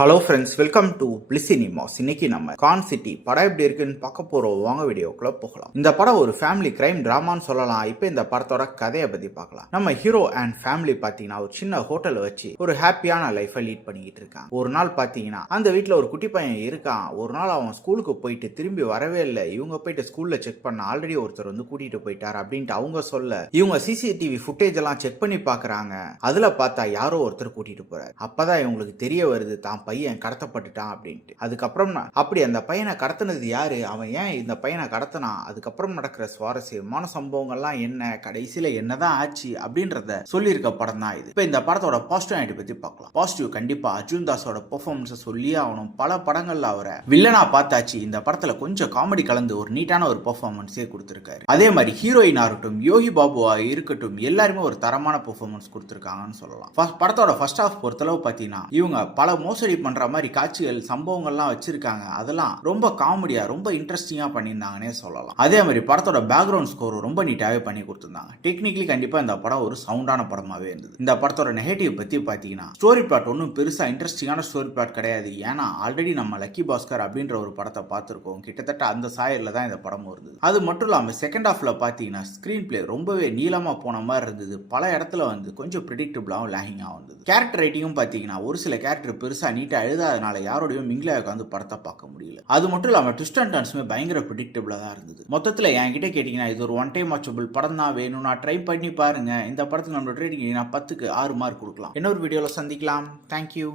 Hello friends, welcome to bliss cinemas. இன்னைக்கு நம்ம Khan city படம் எப்படி இருக்குன்னு பார்க்க போறோம். வாங்க வீடியோக்குள்ள போகலாம். இந்த படம் ஒரு ஃபேமிலி கிரைம் டிராமான்னு சொல்லலாம். இப்போ இந்த படத்தோட கதையை பத்தி பார்க்கலாம். நம்ம ஹீரோ அண்ட் ஃபேமிலி பாத்தீங்கன்னா ஒரு சின்ன ஹோட்டல் வச்சு ஒரு ஹாப்பியான லைஃபை லீட் பண்ணிக்கிட்டு இருக்கான். ஒரு நாள் பாத்தீங்கன்னா அந்த வீட்டுல ஒரு குட்டி பையன் இருக்கான். ஒரு நாள் அவன் ஸ்கூலுக்கு போயிட்டு திரும்பி வரவே இல்லை. இவங்க போயிட்டு ஸ்கூல்ல செக் பண்ண ஆல்ரெடி ஒருத்தர் வந்து கூட்டிட்டு போயிட்டார் அப்படின்ட்டு அவங்க சொல்ல இவங்க சிசிடிவி ஃபுட்டேஜ் எல்லாம் செக் பண்ணி பாக்குறாங்க. அதுல பார்த்தா யாரோ ஒருத்தர் கூட்டிட்டு போறாரு. அப்பதான் இவங்களுக்கு தெரிய வருது தான் பையன் கடத்தப்பட்டுட்டான் அப்படின்ட்டு. அதுக்கப்புறம் அப்படி அந்த பையனை கடத்தினது யாரு, அவன் ஏன் இந்த பையனை கடத்தினான், அதுக்கப்புறம் நடக்கிற சுவாரஸ்யமான சம்பவங்கள்லாம் என்ன, கடைசியில என்னதான் ஆச்சு அப்படின்றத சொல்லியிருக்க படம் தான் இது. இப்ப இந்த படத்தோட பாசிட்டிவ் பத்தி பார்க்கலாம். பாசிட்டிவ் கண்டிப்பா அர்ஜுன் தாஸோட பெர்ஃபார்மன்ஸ் சொல்லியே ஆகணும். பல படங்கள்ல அவரை வில்லனா பார்த்தாச்சு. இந்த படத்துல கொஞ்சம் காமெடி கலந்து ஒரு நீட்டான ஒரு பெர்ஃபார்மன்ஸே கொடுத்திருக்காரு. அதே மாதிரி ஹீரோயினா இருக்கட்டும், யோகி பாபுவா இருக்கட்டும், எல்லாருமே ஒரு தரமான பெர்ஃபார்மன்ஸ் கொடுத்திருக்காங்கன்னு சொல்லலாம். படத்தோட ஃபர்ஸ்ட் ஹாஃப் பொறுத்தளவு பாத்தீங்கன்னா இவங்க பல மோசடி பண்ற மாதிரி காட்சிகள் சம்பவங்கள்லாம் வச்சிருக்காங்க. அதெல்லாம் ரொம்ப காமெடியா ரொம்ப இன்ட்ரெஸ்டிங்கா பண்ணியிருந்தாங்கன்னே சொல்லலாம். அதே மாதிரி படத்தோட பேக்ரவுண்ட் ஸ்கோர் ரொம்ப நீட்டாவே பண்ணி கொடுத்திருந்தாங்க. டெக்னிக்கலி கண்டிப்பா இந்த படம் ஒரு சவுண்டான படமாவே இருந்தது. இந்த படத்தோட நெகட்டிவ் பத்தி பாத்தீங்கன்னா ஸ்டோரி பிளாட் ஒன்றும் பெருசா இன்ட்ரெஸ்டிங்கான ஸ்டோரி பிளாட் கிடையாது. ஏன்னா ஆல்ரெடி நம்ம லக்கி பாஸ்கர் அப்படின்ற ஒரு படத்தை பார்த்திருக்கோம். கிட்டத்தட்ட அந்த சாயல்ல தான் இந்த படம் வருது. அது மட்டும் இல்லாம செகண்ட் ஹாஃப்ல பாத்தீங்கன்னா ஸ்கிரீன் பிளே ரொம்பவே நீளமா போன மாதிரி இருந்தது. பல இடத்துல வந்து கொஞ்சம் ப்ரிடிக்டபிளாகவும் லேகிங்கா வந்தது. கேரக்டர் ரைட்டிங்கும் பாத்தீங்கன்னா ஒரு சில கேரக்டர் பெருசா நீட்டா எழுதாதனால யாரோடையும் மிங்கில உட்காந்து படத்தை பார்க்க முடியல. அது மட்டும் இல்லாம ட்விஸ்ட் அண்ட் டர்ன்ஸுமே பயங்கர ப்ரிடிக்டபிளா தான் இருந்தது. மொத்தத்துல என்கிட்ட கேட்டீங்கன்னா இது ஒரு ஒன் டைம் வாட்சபிள் படம் தான். வேணும்னா ட்ரை பண்ணி பாருங்க. இந்த படத்துக்கு நம்ம ரேட்டிங் 10க்கு 6 மார்க் கொடுக்கலாம். இன்னொரு வீடியோல சந்திக்கலாம். தேங்க்யூ.